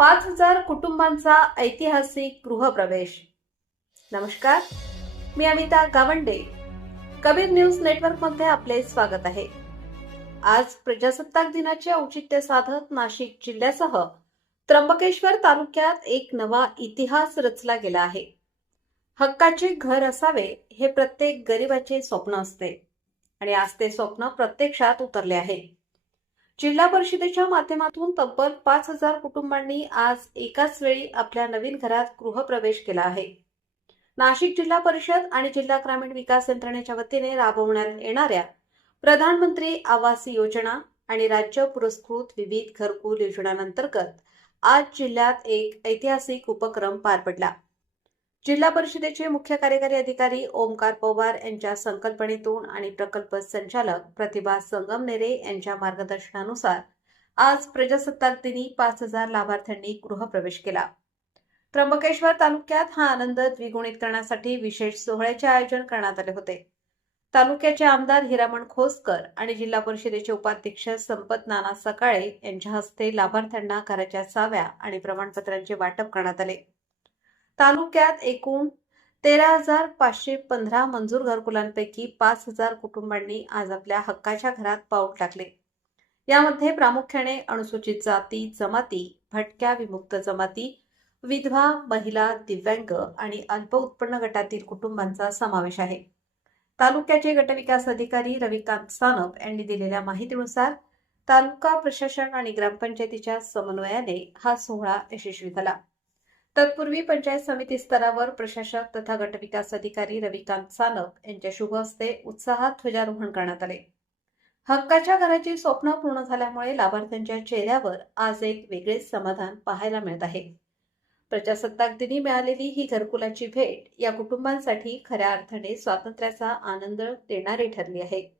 5,000 कुटुंबांचा ऐतिहासिक गृहप्रवेश। नमस्कार, मी अमिता गावंडे। कबीर न्यूज नेटवर्क मध्ये आपले स्वागत आहे। आज प्रजासत्ताक दिनाचे औचित्य साधत नाशिक जिल्ह्यासह त्र्यंबकेश्वर तालुक्यात एक नवा इतिहास रचला गेला आहे। हक्काचे घर असावे हे प्रत्येक गरिबाचे स्वप्न असते आणि आज ते स्वप्न प्रत्यक्षात उतरले आहे। जिल्हा परिषदेच्या माध्यमातून तब्बल 5,000 कुटुंबांनी आज एकाच वेळी आपल्या नवीन घरात गृहप्रवेश केला आहे। नाशिक जिल्हा परिषद आणि जिल्हा ग्रामीण विकास यंत्रणेच्या वतीने राबवण्यात येणाऱ्या प्रधानमंत्री आवास योजना आणि राज्य पुरस्कृत विविध घरकुल योजनांतर्गत आज जिल्ह्यात एक ऐतिहासिक उपक्रम पार पडला। जिल्हा परिषदेचे मुख्य कार्यकारी अधिकारी ओमकार पवार यांच्या संकल्पनेतून आणि प्रकल्प संचालक प्रतिभा संगमनेरे यांच्या मार्गदर्शनानुसार आज प्रजासत्ताक दिनी 5,000 लाभार्थ्यांनी गृहप्रवेश केला। त्र्यंबकेश्वर तालुक्यात हा आनंद द्विगुणित करण्यासाठी विशेष सोहळ्याचे आयोजन करण्यात आले होते। तालुक्याचे आमदार हिरामण खोसकर आणि जिल्हा परिषदेचे उपाध्यक्ष संपत नाना सकाळे यांच्या हस्ते लाभार्थ्यांना घराच्या चाव्या आणि प्रमाणपत्रांचे वाटप करण्यात आले। तालुक्यात एकूण 13,515 मंजूर घरकुलांपैकी 5,000 कुटुंबांनी आज आपल्या हक्काच्या घरात पाऊल टाकले। यामध्ये प्रामुख्याने अनुसूचित जाती जमाती, भटक्या विमुक्त जमाती, विधवा, महिला, दिव्यांग आणि अल्प उत्पन्न गटातील कुटुंबांचा समावेश आहे। तालुक्याचे गटविकास अधिकारी रविकांत सानप यांनी दिलेल्या माहितीनुसार तालुका प्रशासन आणि ग्रामपंचायतीच्या समन्वयाने हा सोहळा यशस्वी झाला। तत्पूर्वी पंचायत समिती स्तरावर प्रशासक तथा गटविकास अधिकारी रविकांत सानप यांच्या शुभ हस्ते उत्साहात ध्वजारोहण करण्यात आले। हक्काच्या घराची स्वप्न पूर्ण झाल्यामुळे लाभार्थ्यांच्या चेहऱ्यावर आज एक वेगळेच समाधान पाहायला मिळत आहे। प्रजासत्ताक दिनी मिळालेली ही घरकुलाची भेट या कुटुंबांसाठी खऱ्या अर्थाने स्वातंत्र्याचा आनंद देणारी ठरली आहे।